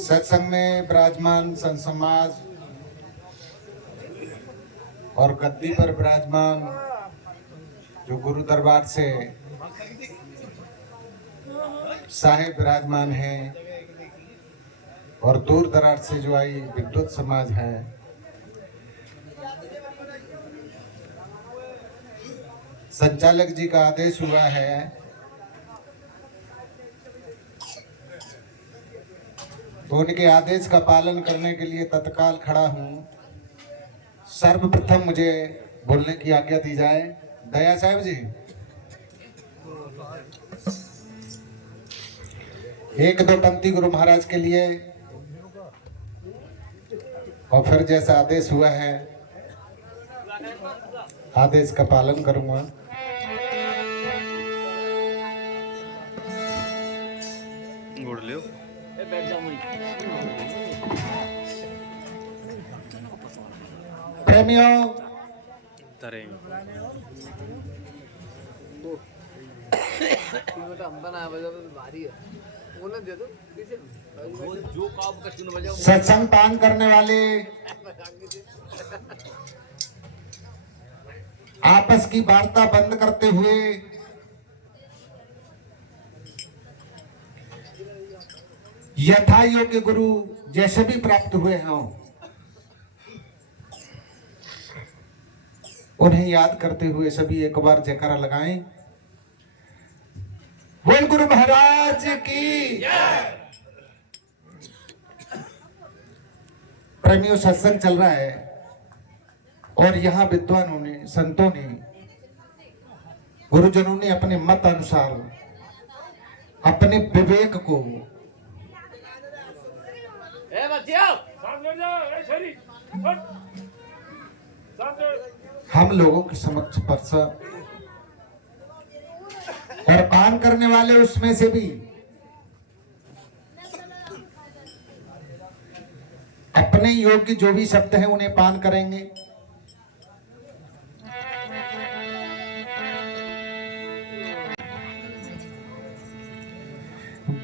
सत्संग में विराजमान संत समाज और गद्दी पर विराजमान जो गुरु दरबार से साहेब विराजमान हैं और दूर दराज से जो आई विद्वत समाज है, संचालक जी का आदेश हुआ है तो उनके आदेश का पालन करने के लिए तत्काल खड़ा हूं। सर्वप्रथम मुझे बोलने की आज्ञा दी जाए। दया साहब जी, एक दो पंक्ति गुरु महाराज के लिए और फिर जैसा आदेश हुआ है आदेश का पालन करूंगा। प्रेमियों, सत्संग पान करने वाले आपस की वार्ता बंद करते हुए यथा योग्य गुरु जैसे भी प्राप्त हुए हों उन्हें याद करते हुए सभी एक बार जयकारा लगाएं। बोल गुरु महाराज की। प्रेमियों, सत्संग चल रहा है और यहाँ विद्वानों ने, संतों ने, गुरुजनों ने अपने मत अनुसार अपने विवेक को हम लोगों के समक्ष परसा और पान करने वाले उसमें से भी अपने योग्य जो भी शब्द हैं उन्हें पान करेंगे।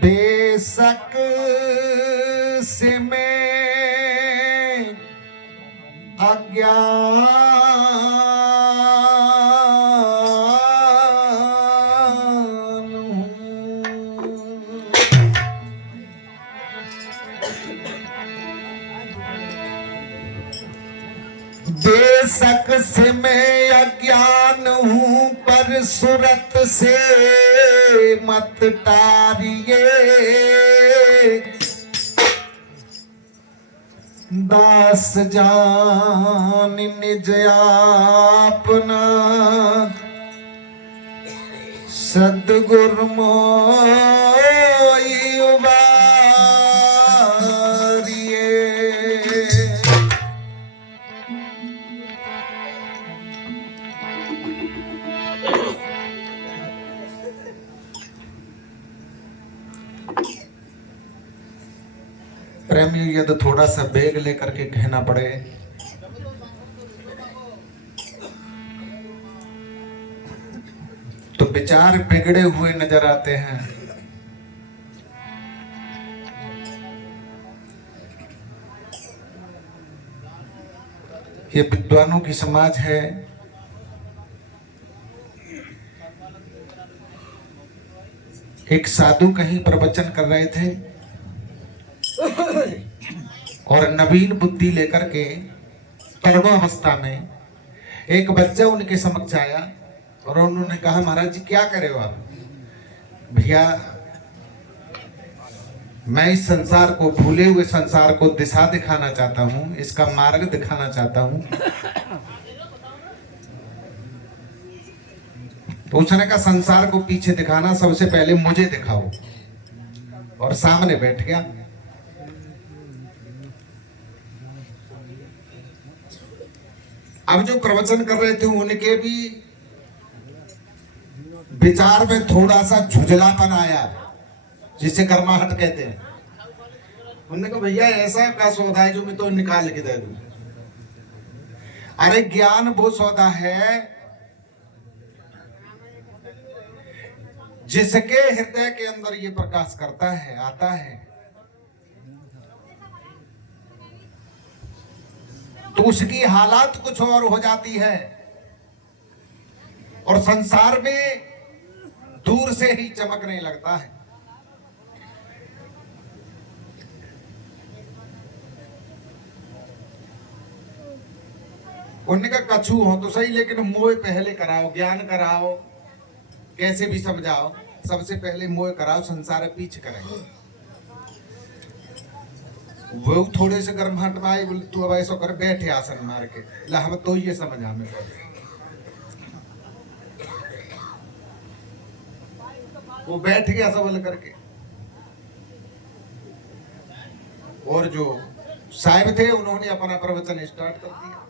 बेशक से मैं अज्ञान हूं, बेशक से मैं अज्ञान हूं पर सूरत से मत टारिए। दास जान निज आपना सद्गुर मोई उबारिए। प्रेमियों, यदि थोड़ा सा बेग लेकर के कहना पड़े तो विचार बिगड़े हुए नजर आते हैं। ये विद्वानों की समाज है। एक साधु कहीं प्रवचन कर रहे थे और नवीन बुद्धि लेकर के तरुणावस्था में एक बच्चा उनके समक्ष आया और उन्होंने कहा, महाराज जी क्या करे हो आप? भैया, मैं इस संसार को, भूले हुए संसार को दिशा दिखाना चाहता हूं, इसका मार्ग दिखाना चाहता हूं। तो उसने कहा, संसार को पीछे दिखाना, सबसे पहले मुझे दिखाओ। और सामने बैठ गया। अब जो प्रवचन कर रहे थे उनके भी विचार में थोड़ा सा झुंझलापन आया, जिसे गर्माहट कहते हैं। उन्होंने कहा, भैया ऐसा का सौदा है जो मैं तो निकाल के दे दूं? अरे ज्ञान वो सौदा है जिसके हृदय के अंदर ये प्रकाश करता है, आता है, तो उसकी हालात कुछ और हो जाती है और संसार में दूर से ही चमकने लगता है। उनका कछु हो तो सही, लेकिन मोह पहले कराओ, ज्ञान कराओ, कैसे भी समझाओ, सबसे पहले मोह कराओ, संसार पीछे करेंगे। वो थोड़े से गर्माहट में आए, बोले तू अब ऐसा कर, बैठे आसन मार के, ला हम तो ये समझ हमें वो बैठ गया सबल करके। और जो साहिब थे उन्होंने अपना प्रवचन स्टार्ट कर दिया।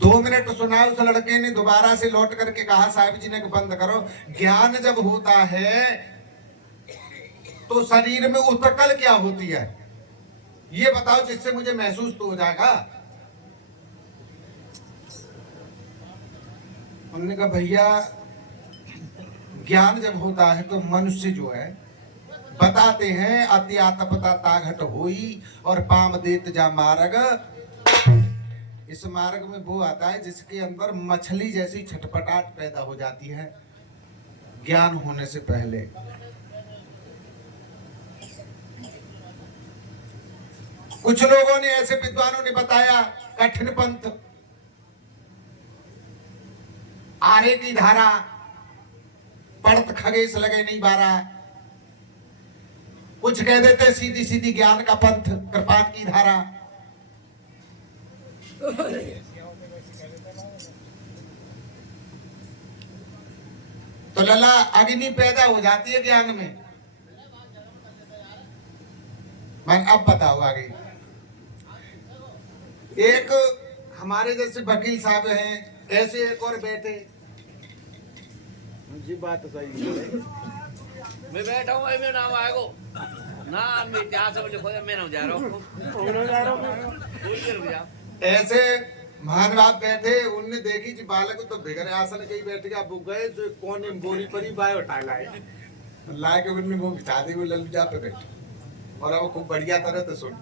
2 मिनट सुना उस लड़के ने, दोबारा से लौट करके कहा साहिब जी ने बंद करो। ज्ञान जब होता है तो शरीर में उत्कल क्या होती है ये बताओ, जिससे मुझे महसूस तो हो जाएगा। उन्होंने कहा भैया ज्ञान जब होता है तो मनुष्य जो है बताते हैं अत्यातपता ताघट होई और पाम देत जा मार्ग। इस मार्ग में वो आता है जिसके अंदर मछली जैसी छटपटाहट पैदा हो जाती है ज्ञान होने से पहले। कुछ लोगों ने, ऐसे विद्वानों ने बताया, कठिन पंथ, आरे की धारा, पड़त खगेश लगे नहीं बारा। कुछ कह देते सीधी सीधी ज्ञान का पंथ, कृपान की धारा। तो लला अग्नि पैदा हो जाती है ज्ञान में। मैं अब बताओ आगे। एक हमारे जैसे वकील साहब हैं, ऐसे एक और बैठे। जी बात तो सही है। मैं बैठा हूँ, मैं नाम आएगो ना, मैं यहाँ से लिखो, मैं ना जा रहा हूँ। ऐसे महान बाप बैठे, उनने देखी जी बालक तो बिगड़े आसन के ही बैठ गया। वो गए तो कौन बोरी परी बाय उठा लाए, लाए के उन्होंने वो बिछा दी, वो लल्लू जा पे बैठे और अब खूब बढ़िया तरह तो सुन।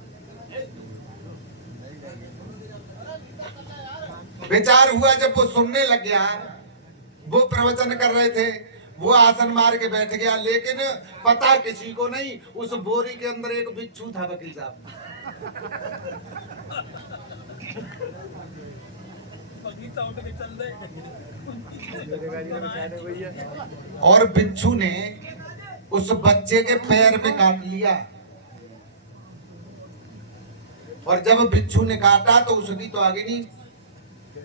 विचार हुआ जब वो सुनने लग गया, वो प्रवचन कर रहे थे, वो आसन मार के बैठ गया, लेकिन पता किसी को नहीं उस बोरी के अंदर एक बिच्छू था वकील साहब। और बिच्छू ने उस बच्चे के पैर पे काट लिया, और जब बिच्छू ने काटा तो उसकी तो आगे नहीं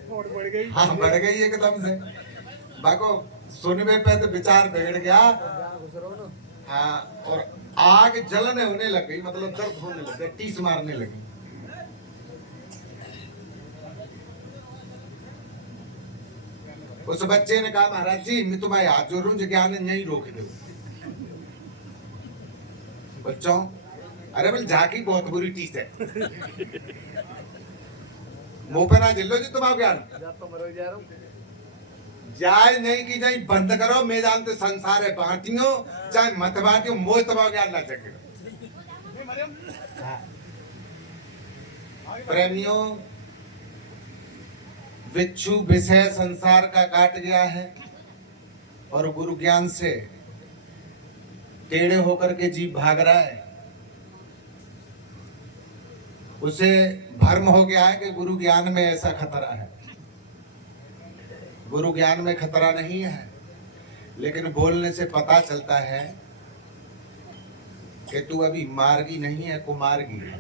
बढ़ गई। हाँ बढ़ गई एकदम से। बाको सुनने पे तो विचार बिगड़ गया। हाँ, और आग जलन होने लग गई, मतलब दर्द होने लग गया, टीस मारने लगी। उस बच्चे ने कहा महाराज जी मैं तुम्हारे हाथ जोड़ूं, ज्ञान यही रोक दो। बच्चों अरे बोल झाकी बहुत बुरी टीस है, मुंह पे ना जिलो जी तुम्हारा ज्ञान जाए नहीं की जाए बंद करो। मैं जानते संसार है बांटियो चाहे मत बांटियो, मोह तुम्हारा ज्ञान ना चके। प्रेमियों, बिच्छू विषय संसार का काट गया है और गुरु ज्ञान से टेढ़े होकर के जीव भाग रहा है। उसे भ्रम हो गया है कि गुरु ज्ञान में ऐसा खतरा है। गुरु ज्ञान में खतरा नहीं है, लेकिन बोलने से पता चलता है कि तू अभी मार्गी नहीं है, कुमार्गी है।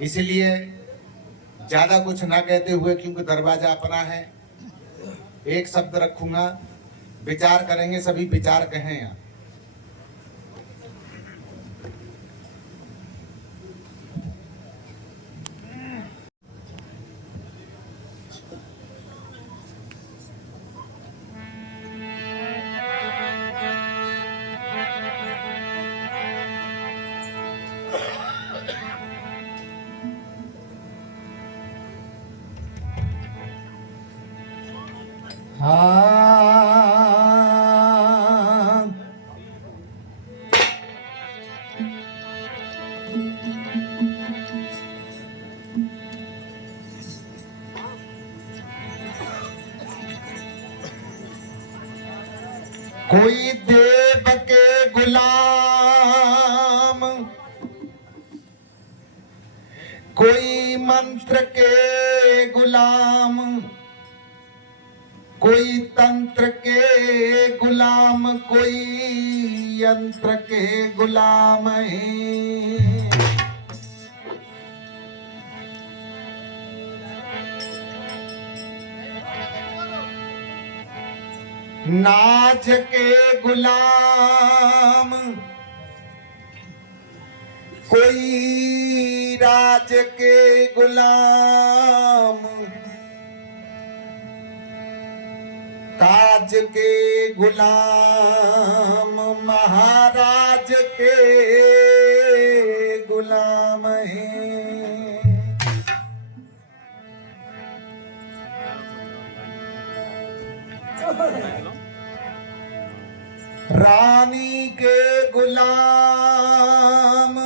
इसलिए ज्यादा कुछ ना कहते हुए, क्योंकि दरवाजा अपना है, एक शब्द रखूंगा, विचार करेंगे, सभी विचार कहें यहाँ। कोई देव के गुलाम, कोई मंत्र के गुलाम, कोई तंत्र के गुलाम, कोई यंत्र के गुलाम है। नाच के गुलाम, कोई राज के गुलाम, काज के गुलाम, महाराज के गुलाम हैं। रानी के गुलाम,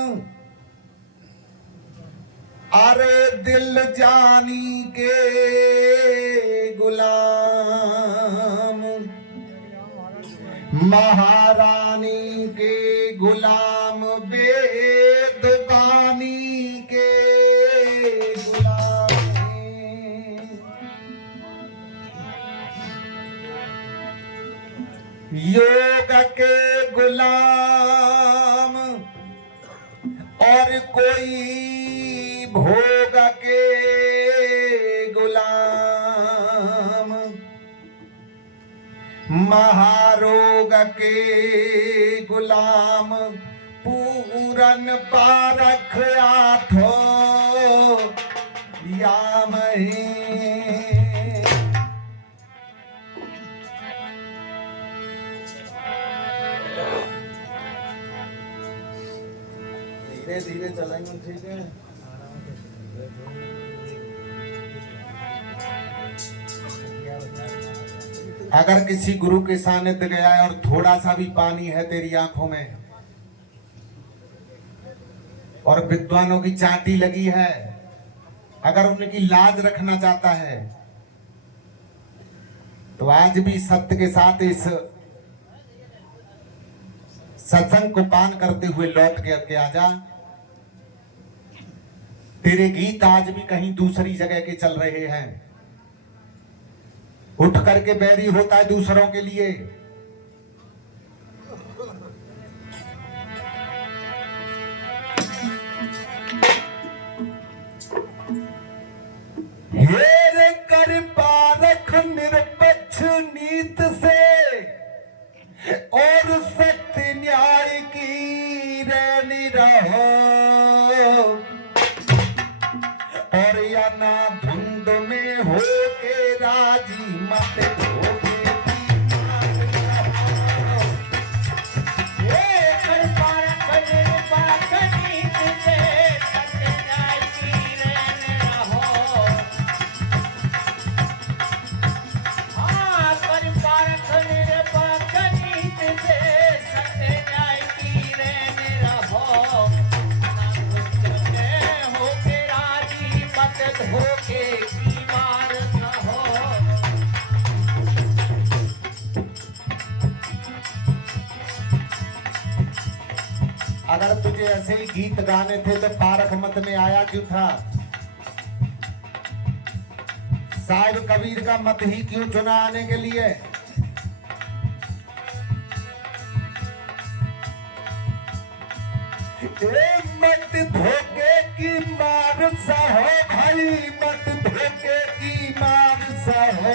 अरे दिल जानी के गुलाम, महारानी के गुलाम, वेद बानी के गुलाम हैं। योग के गुलाम और कोई भोग के गुलाम, महारोग के गुलाम, पूरन पारख आठो याम हैं। धीरे धीरे चलेंगे, ठीक है। अगर किसी गुरु के सानिध्य गया है और थोड़ा सा भी पानी है तेरी आंखों में और विद्वानों की चांटी लगी है, अगर उनकी लाज रखना चाहता है तो आज भी सत्य के साथ इस सत्संग को पान करते हुए लौट के आजा। तेरे गीत आज भी कहीं दूसरी जगह के चल रहे हैं। उठ करके बैरी होता है दूसरों के लिए। हेर कर पारख निरपेक्ष नीत से और सत्य न्याय की रहनी रहो, और या ना धुंध में हो के राजी मत धोखे की मात रहो। ये कर पारख निरपेक्ष नीत से सत्य न्याय की रहनी रहो। हाँ, कर पारख निरपेक्ष नीत से सत्य न्याय की रहनी रहो। धोखे की मार न हो। अगर तुझे ऐसे ही गीत गाने थे तो पारख मत में आया क्यों था? साहिब कबीर का मत ही क्यों चुना आने के लिए? मत धोखे की मार सहो भाई, मत धोखे की मार सहो।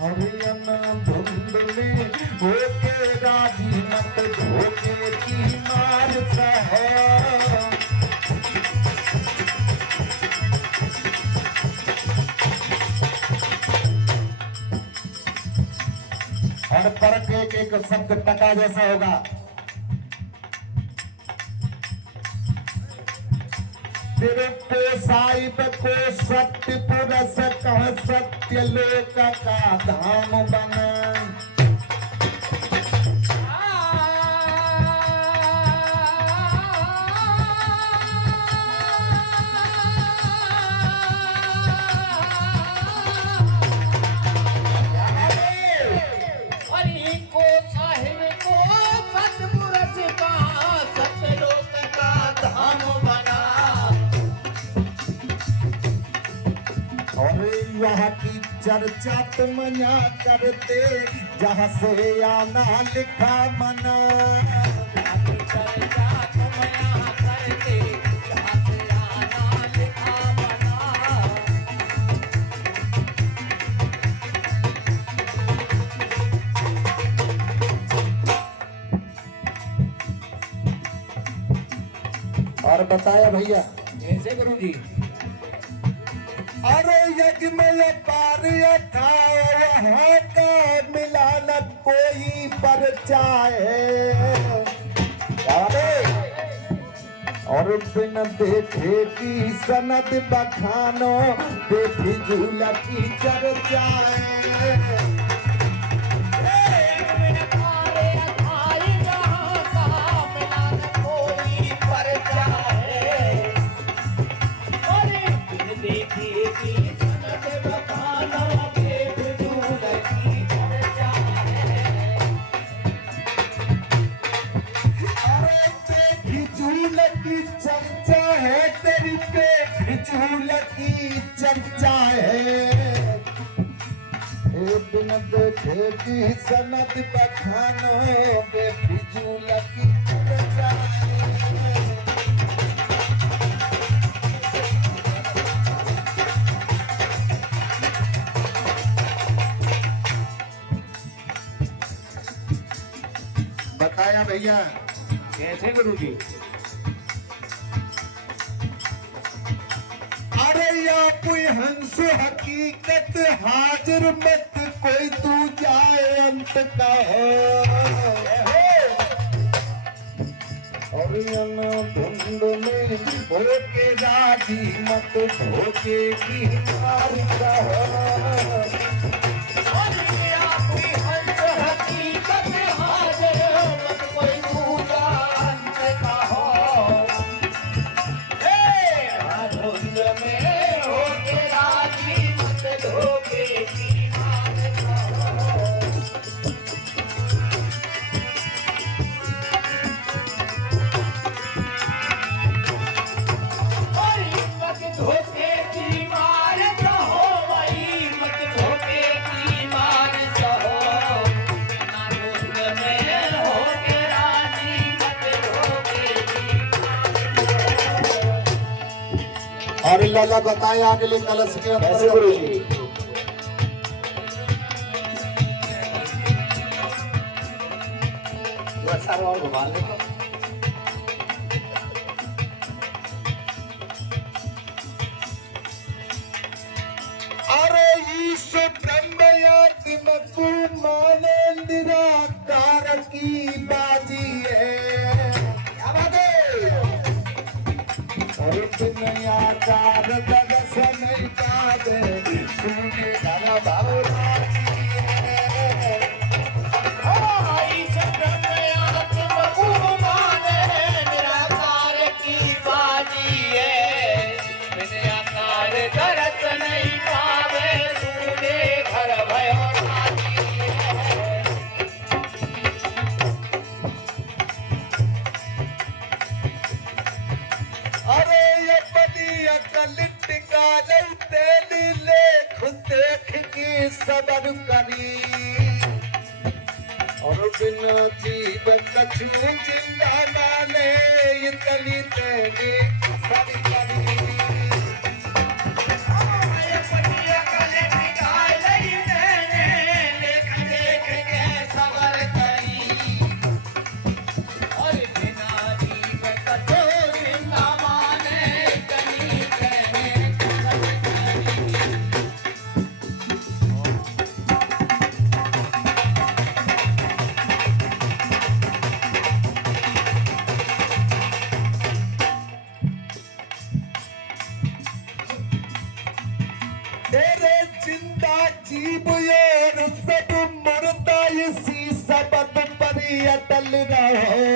हरियाणा धुंध में होके राजी मत धोखे की मार सहो। और पर एक शब्द टका जैसा होगा। तेरे को साहिब को सत्य पुरस कह सत्य लोक का धाम बना। चर्चा तुम यहाँ करते, जहाँ से आना लिखा मना। चर्चा तुम यहाँ करते, जहाँ से आना लिखा बना। और बताया भैया कैसे गुरु जी? अरे यज्ञ में कार्य था वहाँ का मिला न कोई परचाए। और बिन देखे की सनद बखानो, बेफिजूल की चर्चाए। चर्चा है तेरी पे फिजूल की चर्चा है। बिन देखे की सनद बखानो, बेफिजूल की चर्चा है। बताया भैया कैसे गुरु जी? अरे या कोई हंस हकीकत हाजिर मत, कोई तू जाए अंत का। और धुंध में होके राजी मत, धोखे की मार का। और लाला बताया अगले कलश के अंदर गुरु जी। और घुमा ले तो। अरे ईश ब्रह्मयात्मकु माने निराकार की बाजी है। क्या बात है? और बिनयाकार दगस नहीं पादे, सुने गाना भावना की है। ईश ब्रह्मयात्मकु माने निराकार की बाजी है। बिनयाकार दरस नहीं पावे, सूने घर भयो राजी है। अरे ये बड़ी अकल टिकाले तेली लेख देख की सबर करी। और बिना जीवन कछु जिंदा माने, इतनी तेली सबर करी। तेरे जिंदा जीव और सब मुर्दा इसी सबद पर अटल रहो।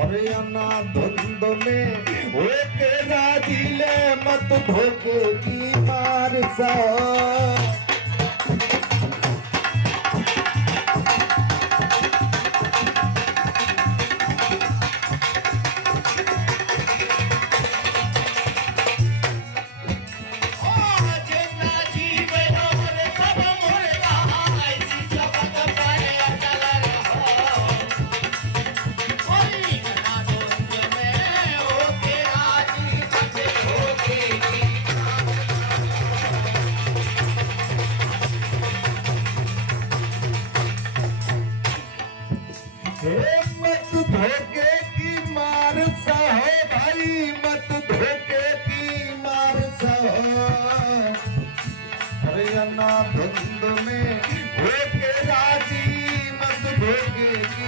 और ना धुंध में होके राजी ले मत, धोखे की मार सो। अन्ना धुंध में होके राजी मत भोगे की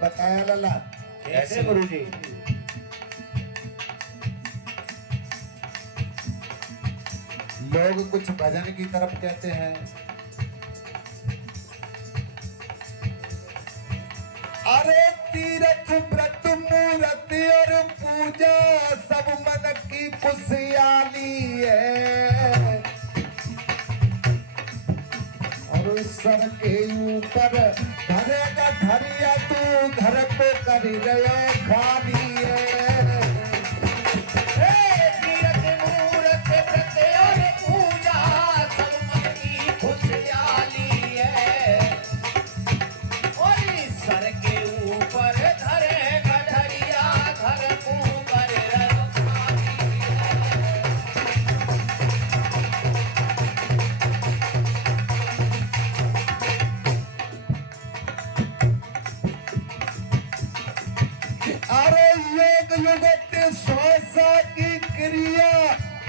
बताया लला कैसे गुरुजी? लोग कुछ भजन की तरफ कहते हैं, अरे तीर्थ व्रत मूर्त और पूजा सब मन की खुशहाली है और सर के ऊपर धरेगा धरिया तू घर को कर गए खाली है। तीर्थ मूर्त व्रत और पूजा सब मन की खुशहाली है और सर के ऊपर धरेगा धरिया घर को कर खाली है। अरे योग युगत श्वासा की क्रिया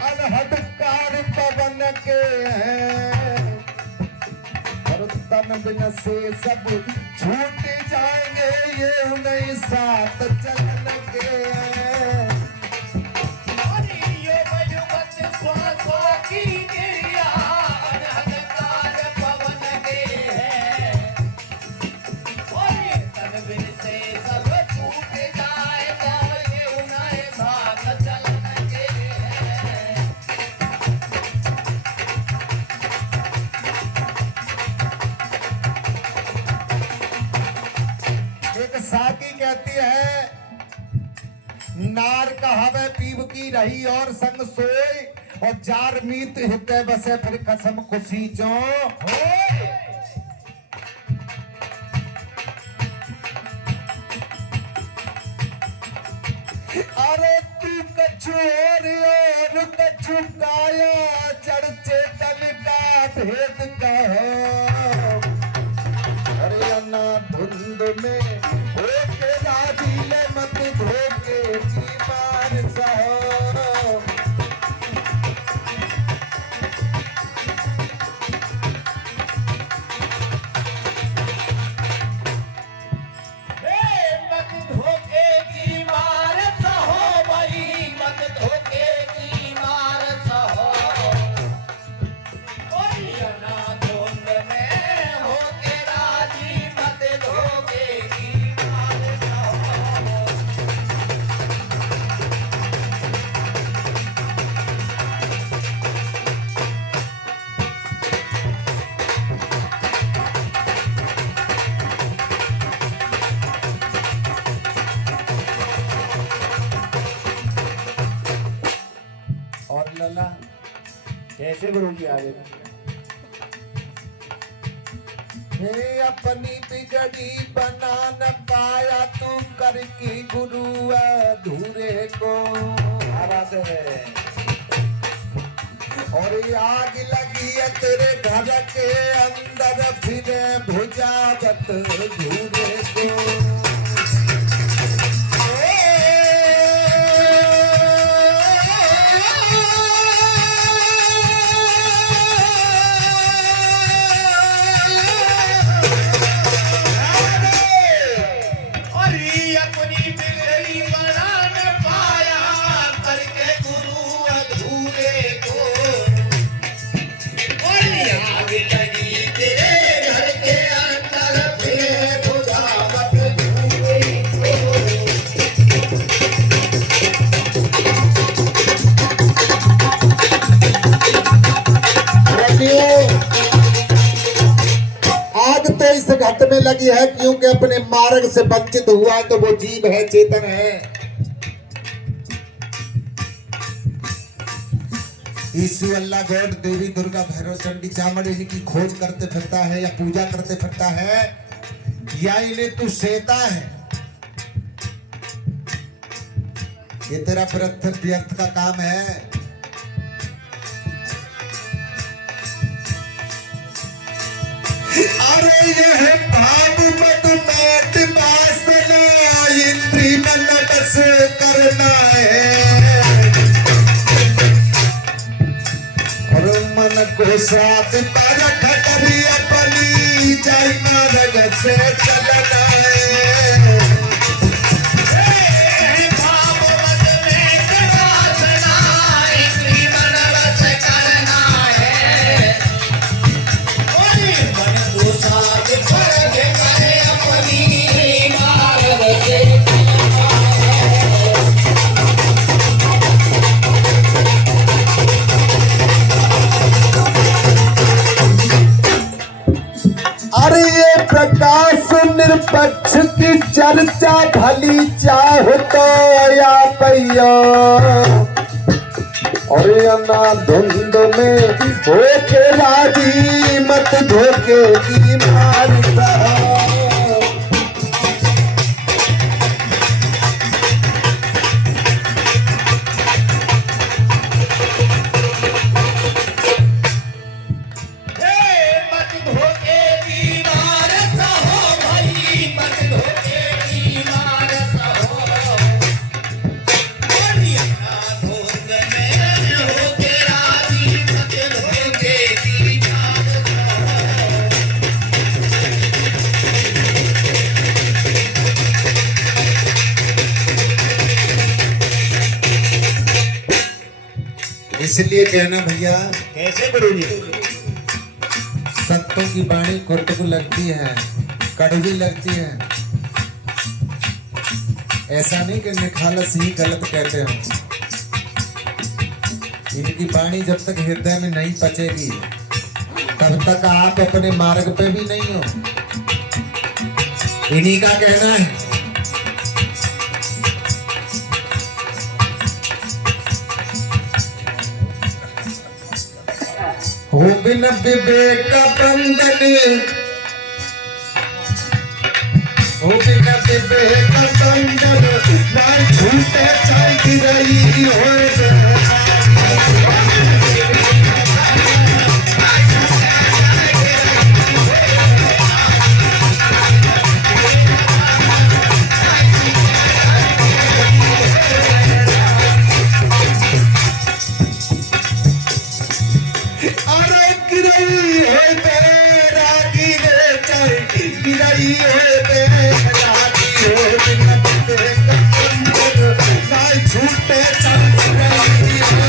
अनहद कार पवन के हैं और तन बिन से सब छूट जाएंगे ये नहीं साथ चलन के हैं। और योग युगत श्वासा की क्रिया अनहद कार पवन के हैं और तन बिन से सब छूट जाएगा ये नहीं साथ चलन के हैं। एक साकी कहती है, नार कहावे पीव की रही और संग सोए और जार मीत हृदय बसे फिर कसम खुशी जो होए। अरे तू कछु और कछु काया जड़ चेतन का भेद कहो अरे अन्ना धुंध में होके राजी ले मत धोके जीवन सहो। मत धोखे की मार सहो भाई मत धोखे की मार सहो कोई अनाधुंध में होके राजी मत धोखे की मार सहो। और लला कैसे गुरुजी आगे? हे अपनी बिगड़ी बना न पाया तू कर की गुरु अधूरे को बात है और ये आग लगी है तेरे घर के अंदर फिर भुजावत धूरे को। और ये अपनी बिगड़ी बना न पाया करके गुरु अधूरे को और ये आग लगी तेरे घर के अंदर फिर बुझावत धूरे घट में लगी है, क्योंकि अपने मार्ग से वंचित हुआ है, तो वो जीव है, चेतन है। ईश्वर अल्लाह गॉड देवी दुर्गा भैरव चंडी चामड़ इनकी खोज करते फिरता है या पूजा करते फिरता है, या इन्हें तू सेता है। ये तेरा व्यर्थ का काम है। अरे यह भाव मत मात वासना इंद्री मन बस करना है, और मन को साथ परख करी अपनी जय मार्ग से चलना है। भाव मत में वासना इंद्री मन बस करना है, मन को साथ परख करे अपनी मार्ग से अरे ये प्रकाश निरपक्ष की चर्चा भली चाहो तो या पैया, और अन्ना धुंध में होके राजी मत धोखे की मारता। मत धोखे दीवार सहो भाई, मत धोखे दीवार सहो, अन्ना धुंध में होके राजी मत धोखे दीवार सहो। इसलिए कहना भैया, कैसे गुरुजी? संतों की वाणी कुटुक लगती है, कड़वी लगती है। ऐसा नहीं कि निखालस ही गलत कहते हो। इनकी वाणी जब तक हृदय में नहीं पचेगी, तब तक आप अपने मार्ग पे भी नहीं हो। इन्हीं का कहना है। हो बिन विवेक बंधन, हो बिन विवेक बंधन, ना झूठे चल रही हो। अरे गिरई है तेरा गिरे चल, गिरई है तेरा गिरे बिन विवेक बंधन, ना झूठे चल रही हो।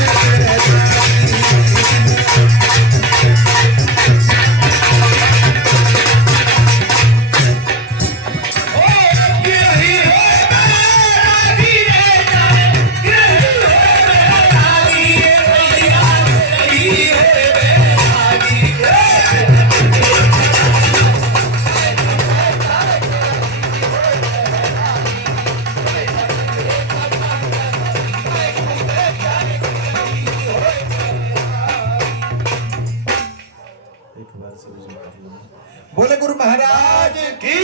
बोले गुरु महाराज की